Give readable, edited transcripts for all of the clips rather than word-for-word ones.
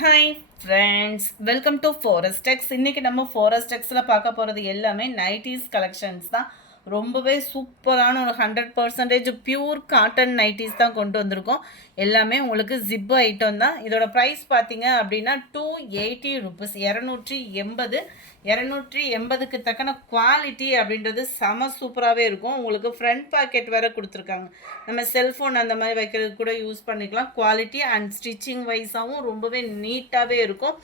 Hi friends, welcome to ஃபாரஸ்டெக்ஸ். இன்றைக்கி நம்ம ஃபாரஸ்டெக்ஸில் பார்க்க போகிறது எல்லாமே நைட்டிஸ் கலெக்ஷன்ஸ் தான். ரொம்பவே சூப்பரான ஒரு 100% பியூர் காட்டன் நைட்டிஸ் தான் கொண்டு வந்திருக்கோம். எல்லாமே உங்களுக்கு ஜிப்பு ஐட்டம் தான். இதோட ப்ரைஸ் பார்த்தீங்க அப்படின்னா 280 ருபீஸ், 280. 280க்கு தக்கன குவாலிட்டி அப்படின்றது செம சூப்பராகவே இருக்கும். உங்களுக்கு ஃப்ரண்ட் பாக்கெட் வேறு கொடுத்துருக்காங்க. நம்ம செல்ஃபோன் அந்த மாதிரி வைக்கிறதுக்கு கூட யூஸ் பண்ணிக்கலாம். குவாலிட்டி அண்ட் ஸ்டிச்சிங் வைஸாகவும் ரொம்பவே நீட்டாகவே இருக்கும்.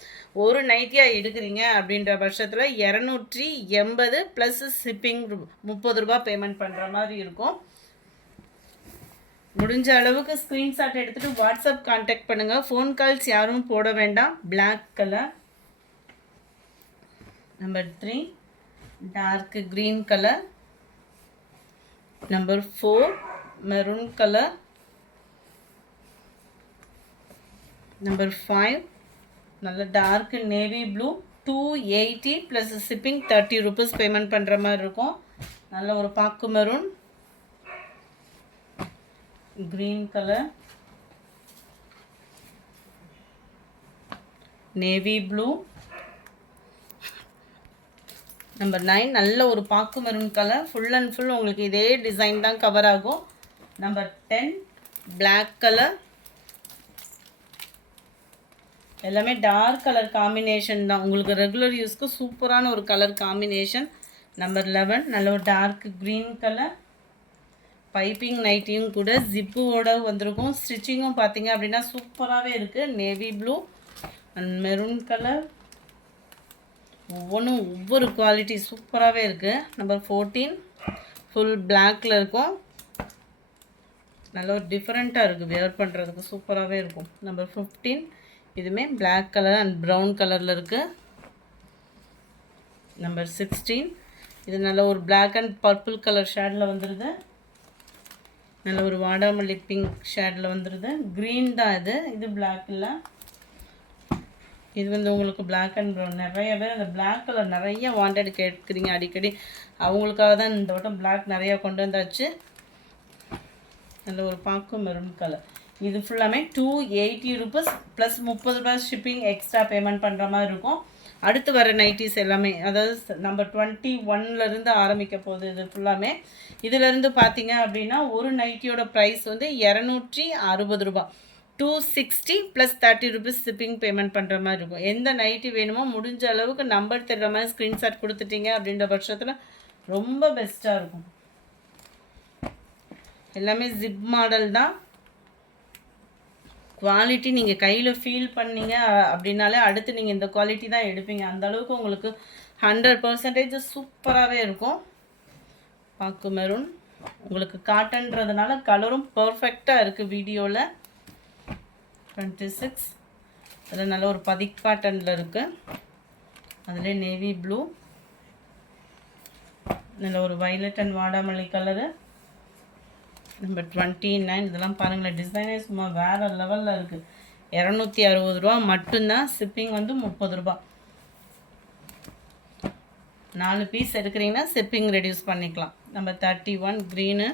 ஒரு நைட்டியாக எடுக்கிறீங்க அப்படின்ற பட்சத்தில் 280 ப்ளஸ் ஷிப்பிங் 30 ரூபா பேமெண்ட் பண்ணுற மாதிரி இருக்கும். முடிஞ்ச அளவுக்கு ஸ்க்ரீன்ஷாட் எடுத்துகிட்டு வாட்ஸ்அப் கான்டாக்ட் பண்ணுங்கள். ஃபோன் கால்ஸ் யாரும் போட வேண்டாம். Black colour. Number 3 dark green colour. Number 4 maroon colour. Number 5 நல்ல dark navy blue. 280 plus shipping 30 rupees payment பண்ணுற மாதிரி இருக்கும். நல்ல ஒரு பாக்கு maroon. Green colour. Navy blue. Number 9 நல்ல ஒரு பாக்கு maroon colour. Full and full உங்களுக்கு இதே டிசைன் தான் கவர் ஆகும். Number 10 black colour. எல்லாமே டார்க் கலர் காம்பினேஷன் தான். உங்களுக்கு ரெகுலர் யூஸ்க்கு சூப்பரான ஒரு கலர் காம்பினேஷன். நம்பர் 11 நல்ல ஒரு டார்க் க்ரீன் கலர். பைப்பிங் நைட்டியும் கூட ஜிப்புவோட வந்திருக்கும். ஸ்டிச்சிங்கும் பார்த்தீங்க அப்படின்னா சூப்பராகவே இருக்குது. Navy blue and maroon colour. ஒவ்வொன்றும் ஒவ்வொரு குவாலிட்டி சூப்பராகவே இருக்குது. நம்பர் 14 ஃபுல் பிளாக்கில் இருக்கும். நல்ல ஒரு டிஃப்ரெண்ட்டாக இருக்குது, வேர் பண்ணுறதுக்கு சூப்பராகவே இருக்கும். நம்பர் 15 இதுவுமே பிளாக் கலர் அண்ட் ப்ரௌன் கலரில் இருக்குது. நம்பர் 16 இது நல்ல ஒரு பிளாக் அண்ட் பர்பிள் கலர் ஷேடில் வந்துடுது. நல்ல ஒரு வாடாமல்லி பிங்க் ஷேடில் வந்துடுது. க்ரீன் தான் இது பிளாக் இல்லை. இது வந்து உங்களுக்கு பிளாக் அண்ட் ப்ரௌன். நிறைய பேர் அந்த பிளாக் கலர் நிறைய வாண்டட் கேட்குறீங்க அடிக்கடி. அவங்களுக்காக தான் இந்த வட்டம் பிளாக் நிறையா கொண்டு வந்தாச்சு. நல்ல ஒரு பாக்கு மெரூன் கலர். இது ஃபுல்லாமே 280 ருபீஸ் ப்ளஸ் 30 ரூபா ஷிப்பிங் எக்ஸ்ட்ரா பேமெண்ட் பண்ணுற மாதிரி இருக்கும். அடுத்து வர நைட்டிஸ் எல்லாமே, அதாவது நம்பர் 21லேருந்து ஆரம்பிக்க போகுது. இது ஃபுல்லாமே இதிலேருந்து பார்த்தீங்க அப்படின்னா ஒரு நைட்டியோட ப்ரைஸ் வந்து 260 ரூபா. 260 ப்ளஸ் 30 ருபீஸ் ஷிப்பிங் பேமெண்ட் பண்ணுற மாதிரி இருக்கும். எந்த நைட்டி வேணுமோ முடிஞ்ச அளவுக்கு நம்பர் தெரிகிற மாதிரி ஸ்க்ரீன்ஷாட் கொடுத்துட்டீங்க அப்படின்ற பட்சத்தில் ரொம்ப பெஸ்ட்டாக இருக்கும். எல்லாமே ஜிப் மாடல் தான். குவாலிட்டி நீங்கள் கையில் ஃபீல் பண்ணீங்க அப்படின்னாலே அடுத்து நீங்கள் இந்த குவாலிட்டி தான் எடுப்பீங்க. அந்தளவுக்கு உங்களுக்கு 100% சூப்பராகவே இருக்கும். பாக்கு மெரூன் உங்களுக்கு காட்டன்றதுனால கலரும் பர்ஃபெக்டாக இருக்குது. வீடியோவில் 26 அதில் நல்ல ஒரு பதிக்காட்டனில் இருக்குது. அதில் நேவி ப்ளூ, நல்ல ஒரு வைலட் அண்ட் வாடாமல்லி கலரு. நம்பர் 29 இதெல்லாம் பாருங்களேன், டிசைனே சும்மா வேறு லெவலில் இருக்குது. 260 ரூபா மட்டும்தான். ஷிப்பிங் வந்து 30 ரூபா. 4 பீஸ் எடுக்கிறீங்கன்னா ஷிப்பிங் ரெடியூஸ் பண்ணிக்கலாம். Number 31 green.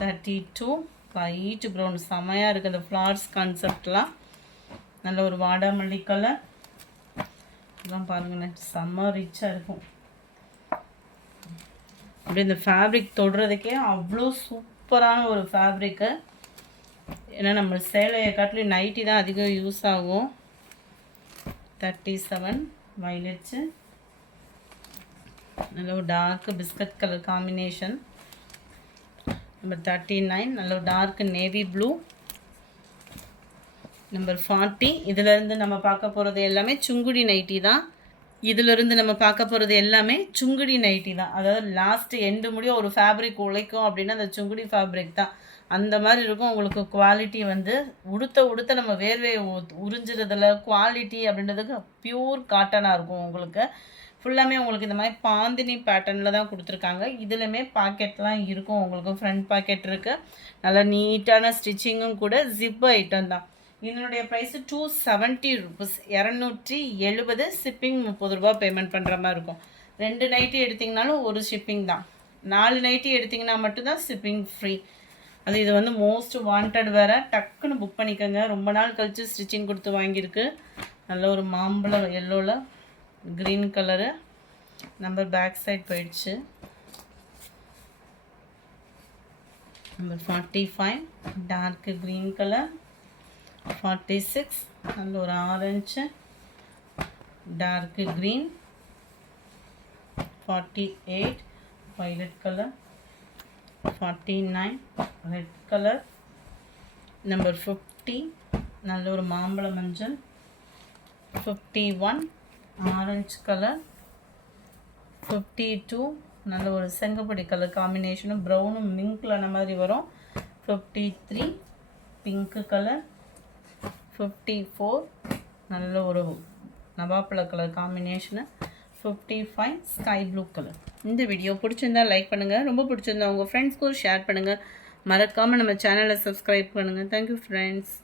32 லைட் ப்ரௌன் செமையாக இருக்குது. அந்த ஃப்ளார்ஸ் கான்செப்ட்லாம். நல்ல ஒரு வாடாமல்லி கலர். இதெல்லாம் பாருங்களேன், செம்ம ரிச்சாக இருக்கும். அப்படி இந்த ஃபேப்ரிக் தொடுறதுக்கே அவ்வளோ சூப்பரான ஒரு ஃபேப்ரிக்கு. ஏன்னா நம்ம சேலையை காட்டிலும் நைட்டி தான் அதிகம் யூஸ் ஆகும். 37 வைலட்ஸு. நல்ல ஒரு dark biscuit colour combination. Number 39 நல்ல ஒரு டார்க் நேவி ப்ளூ. நம்பர் 40 இதிலேருந்து நம்ம பார்க்க போகிறது எல்லாமே சுங்குடி நைட்டி தான். இதிலிருந்து நம்ம பார்க்க போகிறது எல்லாமே சுங்குடி நைட்டி தான். அதாவது லாஸ்ட்டு எண்டு முடியும் ஒரு ஃபேப்ரிக் உழைக்கும் அப்படின்னா அந்த சுங்குடி ஃபேப்ரிக் தான். அந்த மாதிரி இருக்கும். உங்களுக்கு குவாலிட்டி வந்து உடுத்த நம்ம வேர்வை உறிஞ்சிறதுல குவாலிட்டி அப்படின்றதுக்கு பியூர் காட்டனாக இருக்கும். உங்களுக்கு ஃபுல்லாமே உங்களுக்கு இந்த மாதிரி பாந்தினி பேட்டர்னில் தான் கொடுத்துருக்காங்க. இதுலையுமே பாக்கெட்லாம் இருக்கும். உங்களுக்கு ஃப்ரண்ட் பாக்கெட் இருக்குது. நல்லா நீட்டான ஸ்டிச்சிங்கும் கூட. ஜிப்பு ஐட்டம் தான். இதனுடைய ப்ரைஸு 270 ருபீஸ், 270. ஷிப்பிங் 30 ரூபா பேமெண்ட் பண்ணுற மாதிரி இருக்கும். 2 நைட்டி எடுத்திங்கனாலும் ஒரு ஷிப்பிங் தான். 4 நைட்டி எடுத்திங்கன்னா மட்டும்தான் ஷிப்பிங் ஃப்ரீ. அது இது வந்து மோஸ்ட் வாண்டட் வேறு, டக்குன்னு புக் பண்ணிக்கோங்க. ரொம்ப நாள் கழித்து ஸ்டிச்சிங் கொடுத்து வாங்கியிருக்கு. நல்ல ஒரு மாம்பழம் எல்லோவில் green colour. Number back side போயிடுச்சு. Number 45 dark green colour. 46 நல்ல ஒரு orange dark green. 48 violet color. 49 red color. Number 50 நல்ல ஒரு மாம்பழ மஞ்சள். 51 ஆரஞ்சு கலர். 52 நல்ல ஒரு செங்கப்பொடி கலர் காம்பினேஷனும் ப்ரௌனும் மிங்க்ல அந்த மாதிரி வரும். 53 பிங்க் கலர். 54 நல்ல ஒரு நவாப்பழ colour combination. 55 sky blue colour. இந்த வீடியோ பிடிச்சிருந்தா லைக் பண்ணுங்கள், ரொம்ப பிடிச்சிருந்தா உங்கள் ஃப்ரெண்ட்ஸ்க்கு ஷேர் பண்ணுங்கள், மறக்காமல் நம்ம சேனலை சப்ஸ்கிரைப் பண்ணுங்கள். Thank you friends.